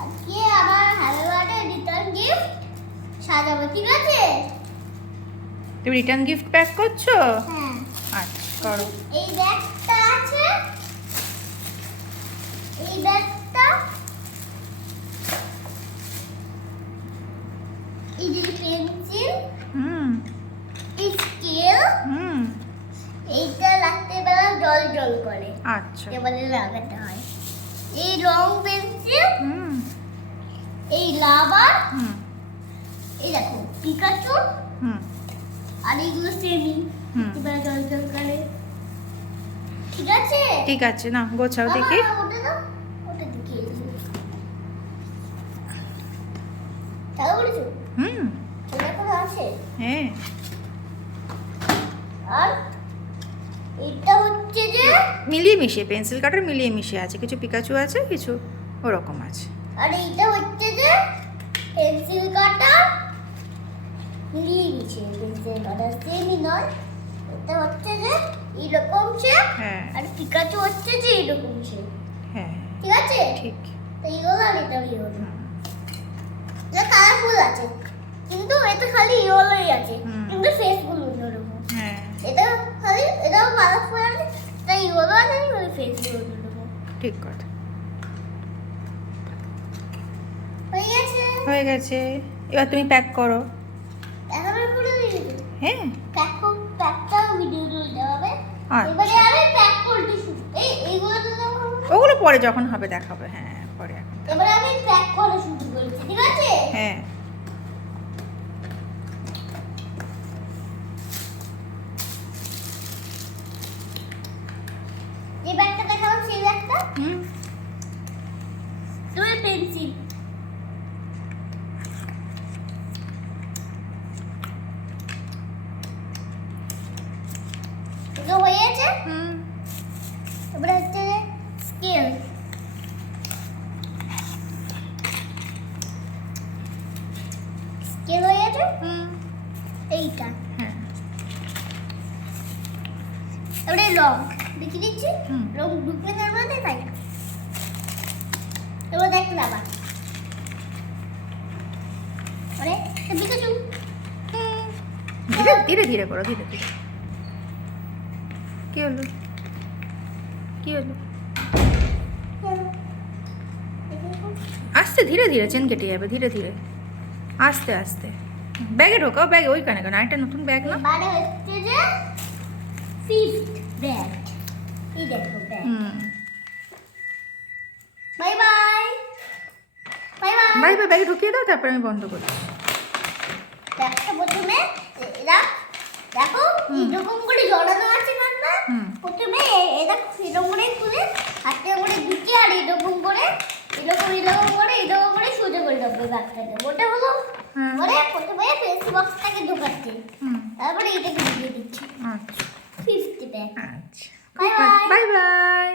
আজকে আমার happy birthday return gift সাজাবো, ঠিক আছে? তুমি রিটার্ন গিফট প্যাক করছো? হ্যাঁ। আচ্ছা করো। এই ব্যাগটা আছে, এই ব্যাগটা, এই যে পেন্সিল, এই স্কেল, এইটা রাত্রেবেলা জল জল করে, আচ্ছা এবারে লাগাতে হয়। এই রং পেন্সিল, এই লাভার, এই দেখো পিকাচু, আর এইগুলো সেমি, এবারে জল জল করে, ঠিক আছে? ঠিক আছে, না গোছাও দেখি। ওটা দাও, ওটা দেখিয়ে দিই। তাও বলেছো? এটা কোনো আছে? হ্যাঁ। আর এটা হচ্ছে যে মিলিয়ে মিশিয়ে, পেন্সিল কাটার মিলিয়ে মিশিয়ে আছে, কিছু পিকাচু আছে, কিছু ওরকম আছে। আর এইটা হচ্ছে যে পেন্সিল কাটার মিলিয়ে মিশিয়ে, পেন্সিল কাটার সেমি নয়। এটা হচ্ছে যে এরকম শেপ, হ্যাঁ আর পিকাচু হচ্ছে যে এরকম শেপ, হ্যাঁ ঠিক আছে? ঠিক। তো এইগুলো আর এটা ইয়েলো, এটা কালারফুল আছে, কিন্তু এটা খালি ইয়েলোই আছে, কিন্তু ফেসগুলো অন্যরকম। হ্যাঁ এটা খালি, এটাও কালারফুল আছে, তাই ইয়েলো আছে, কিন্তু ফেসগুলো অন্যরকম। ঠিক কথা। হয়ে গেছে, হয়ে গেছে, এবার তুমি প্যাক করো। এখন আমি পুরো দিয়ে দিই। হ্যাঁ প্যাকটাও ভিডিও তুলতে হবে। আচ্ছা। এবারে আমি প্যাক করতে শুরু, এইগুলো তো দেবো। ওগুলো পরে যখন হবে দেখাবে। হ্যাঁ পরে এখন। এবারে আমি প্যাক করা শুরু করছি, ঠিক আছে? হ্যাঁ যে ব্যাগটা দেখালাম সেই ব্যাগটা, তুমি পেন্সিল, এগুলো হয়ে গেছে। এবারে হচ্ছে যে স্কেল, স্কেল হয়ে গেছে। এইটা হ্যাঁ এবারে রং দেখিয়ে দিচ্ছি, রং ঢুকবে তার মধ্যে, তাই এবার দেখতে আবার আরে পিকাচু, ধীরে ধীরে ধীরে করো, ধীরে ধীরে। কি হলো, কি হলো? আস্তে, ধীরে ধীরে, চেন কেটে যাবে, ধীরে ধীরে, আস্তে আস্তে। ব্যাগে ঢোকাও, ব্যাগে ওইখানে কেন, একটা নতুন ব্যাগ না। এবারে হচ্ছে যে ফিফথ ব্যাগ, এই দেখো bag. Bye bye, bye bye. Bye bye, ব্যাগে ঢুকিয়ে দাও, তারপরে আমি বন্ধ করছি। ব্যাগটা প্রথমে এরা দেখো এরকম করে জড়ানো আছে না, প্রথমে এটা এরকম করে খুলে হাতে করে ঢুকে, আর এরকম করে এরকম এরকম করে এরকম করে সোজা করে দেবো ব্যাগটাকে। ওটা হলো পরে প্রথমে পেন্সিল বক্সটাকে ঢোকাচ্ছি, তারপরে এটাকে ঢুকিয়ে দিচ্ছি। আচ্ছা ফিফথ ব্যাগ। আচ্ছা, বাই বাই। Bye bye.